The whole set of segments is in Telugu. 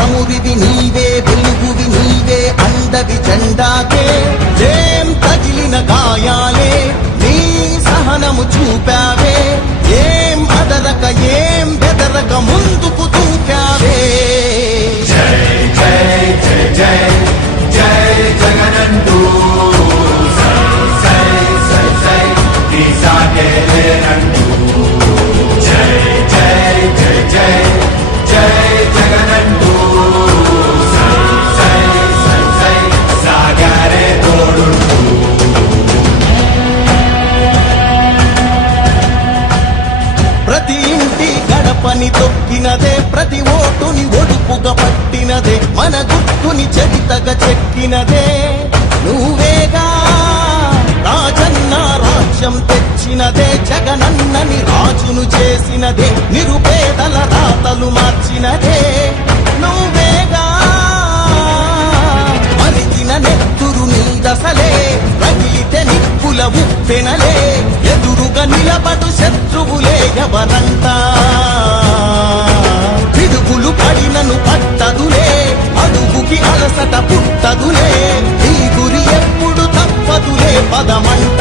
చమురివి నీవే వెలుగువి నీవే అండవి జెండాకే ఏం తగిలిన గాయాలే నీ సహనము చూపావే ఏం అదరక ఏం బెదరక ముందుకు దూకావే జై జై జై జై జై జగనంటూ సై సై సై నీ సాగే లేనంటూ జై జై జై జై జై జగనంటూ సై సై సై సాగారే తోడుంటూ ప్రతి ఇంటి గడపని తొక్కినదే ప్రతి ఓటుని ఒడుపుగా పట్టినదే మన గుట్టుని చరితగా చెక్కినదే నువ్వేగా రాజన్న రాజ్యం తెచ్చినదే జగనన్నని రాజును చేసినదే నిరుపేదల రాతలు మార్చినదే నువ్వేగా మరిచిన నెత్తురు నీ దశలే రగిలితే నిప్పుల ఉప్పెనలే ఎదురుగా నిలబడు శత్రువులే ఎవరంతా పిడుగులు పడినను పట్టదులే అడుగుకి అలసట పుట్టదులే ఈ గురి ఎప్పుడు తప్పదులే పదమంట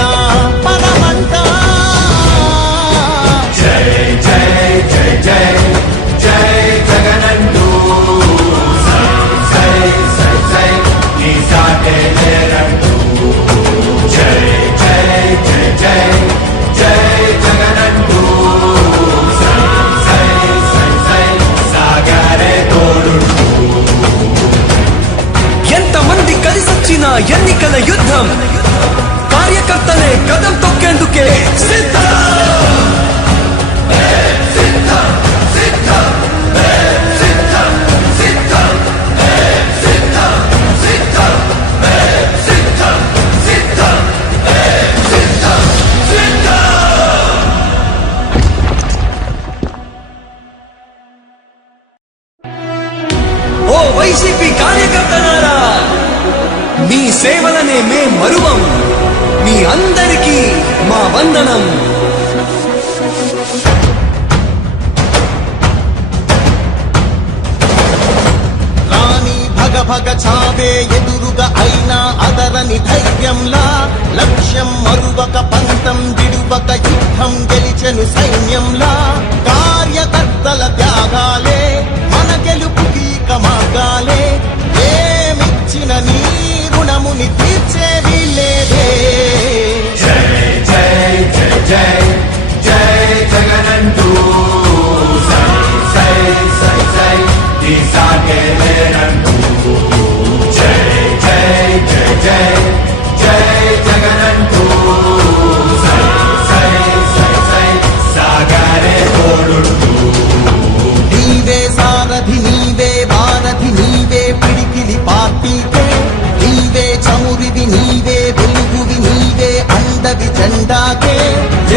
పదమంట జై జై జై జై జై జగనంటూ సై సై సై నీ సాటే లేరంటూ జై జై జై జై జై జగనంటూ సై సై సై సాగారే తోడుంటూ ఎంతమంది కలిసొచ్చిన ఎన్నికల యుద్ధం కార్యకర్తలే కదం తొక్కేందుకే సిద్ధం ఓ వైసీపీ కార్యకర్తలారా మీ సేవలనే మే మరువం మీ అందరికీ మా వందనం రాణి భగ భగ చావే ఎదురుగా అయినా అదరని ధైర్యంలా లక్ష్యం మరువక పంతం విడువక యుద్ధం గెలిచెను సైన్యంలా కార్యకర్తల త్యాగాలే మన గెలుపుకి మార్గాలే ఏమిచ్చిన నీ రుణముని తీర్చేది లేదే జై జై జై జై జై జగనంటూ సై సై సై సై నీ సాగే లేనంటూ జై జై జై జై జై జగనంటూ సై సై సై సై సాగారే తోడుంటూ నీవే సారథి నీవే వారధి నీవే పిడికిలి పార్టీకే నీవే చమురివి నీవే వెలుగువి నీవే అండవి జెండాకే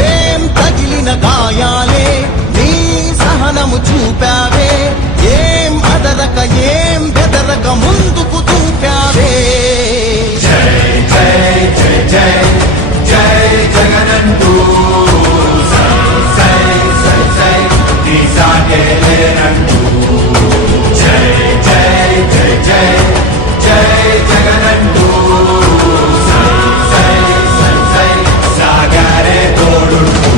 ఏం తగిలిన గాయాలే నీ సహనము చూపావే ఏం అదరక ఏం బెదరక ముందుకు దూకావే జై జై జై జై జై జగనంటూ సై సై సై నీ సాగే లేనంటూ జై జై జై జై జై జగనంటూ సై సై సై సాగారే తోడుంటూ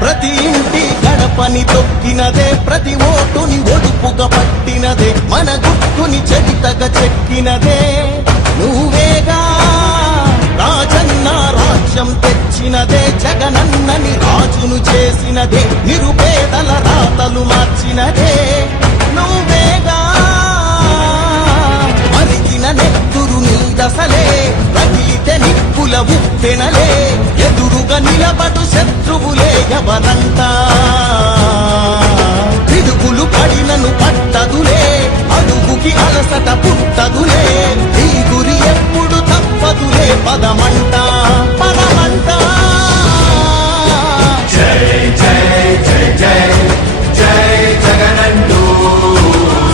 ప్రతి ఇంటి గడపని తొక్కినదే ప్రతి ఓటుని ఒడుపుగా పట్టినదే మన గుట్టుని చరితగా చెక్కినదే నువ్వేగా రాజన్న రాజ్యం తెచ్చినదే జగనన్నని రాజును చేసినదే నిరుపేదల రాతలు మార్చినదే నువ్వేగా మరిచిన నెత్తురు నీ దశలే రగిలితే నిప్పుల ఉప్పెనలే ఎదురుగా నిలబడు శత్రువులే ఎవరంతా పిడుగులు పడినను పట్టదులే అడుగుకి అలసట పుట్టదులే ఈ గురి ఎప్పుడు తప్పదులే పదమంట పదమంట జై జై జై జై జై జగనంటూ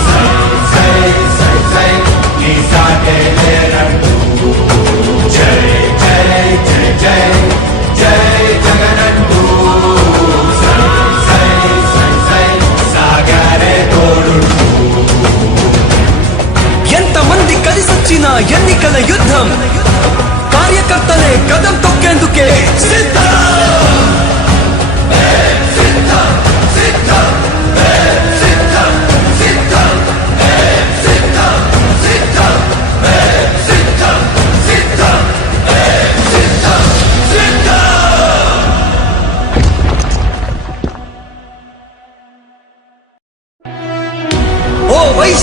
సై సై సై సై నీ సాగే లేరంటూ జై జై జై జై జై జగనంటూ సై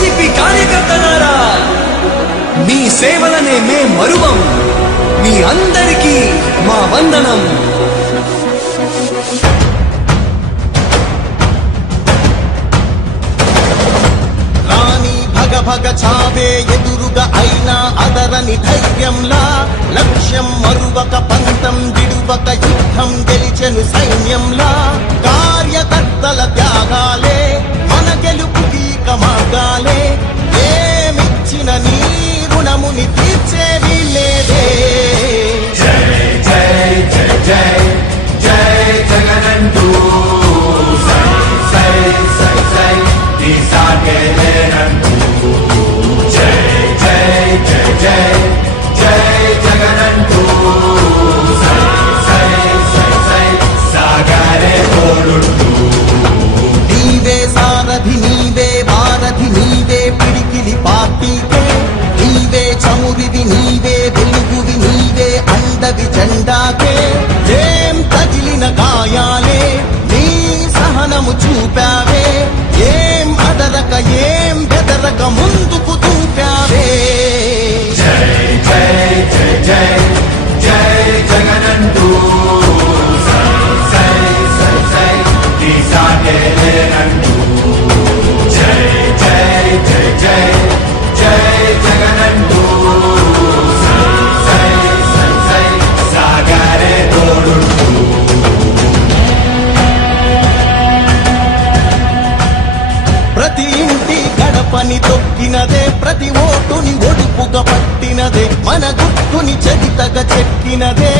వైసీపీ కార్యకర్తలారా మీ సేవలనే మే మరువం మీ అందరికీ మా వందనం రాణి భగ భగ చావే ఎదురుగా అయినా అదరని ధైర్యంలా లక్ష్యం మరువక పంతం విడువక యుద్ధం గెలిచెను సైన్యంలా కార్యకర్తల త్యాగాలే మన గెలుపుకీక మార్గాలే ఏమిచ్చిన నీ రుణముని తీర్చేది లేదే జై జై జై జై జై జగనంటూ సై సై సై సై నీ సాగే లేనంటూ జై జై జై జై జై జగనంటూ సై సై సై సై సాగరే తోడుంటూ నీవే సారథి నీవే వారధి నీవే పిడికిలి పార్టీకే నీవే చమురివి నీవే వెలుగువి నీవే అండవి జెండాకే ఏం తగిలిన గాయాలే నీ సహనము చూపావే ఏం అదరక ఏం బెదరక ముందుకు చూపావే జై జై జై జై జై జగనంటూ సై సై సై సై నీ సాగే లేనంటూ జై జై జై జై జై జగనంటూ సై సై సై సై సాగరే తోడుంటూ ప్రతి ఇంటి గడపని తొక్కినదే ప్రతి ఓటుని ఒడుపుగా పట్టినదే మన గుర్తుని చరితగా చెక్కినదే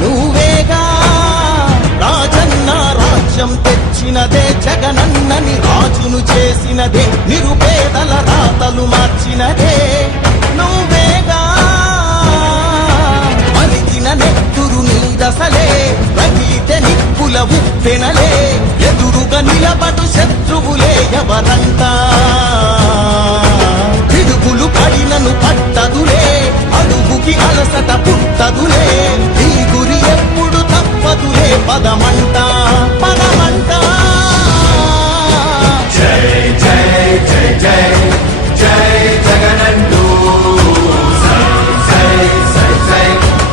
నువ్వేగా రాజన్న రాజ్యం తెచ్చినదే జగనన్నని రాజును చేసినదే నిరుపేదల రాతలు మార్చినదే నువ్వేగా మరిచిన నెత్తురు నీరసలే రగిలితే నిప్పుల ఉప్పెనలే ఎదురుగా నిలబడు శత్రువులే ఎవరంతా పిడుగులు పడినను పట్టదులే అడుగుకి అలసట పుట్టదులే ఈ గురి ఎప్పుడు తప్పదులే పదమంట పదమంట జై జై జై జై జై జగనంటూ సై సై సై సై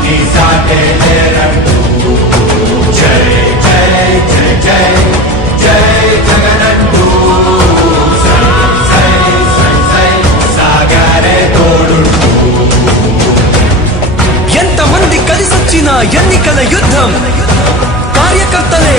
నీ సాగే లేనంటూ జై జై జై జై జై జగనంటూ సై సై సై సై సాగరే తోడుంటూ ఎంతమంది కలిసొచ్చిన ఎన్నికల యుద్ధం కార్యకర్తలే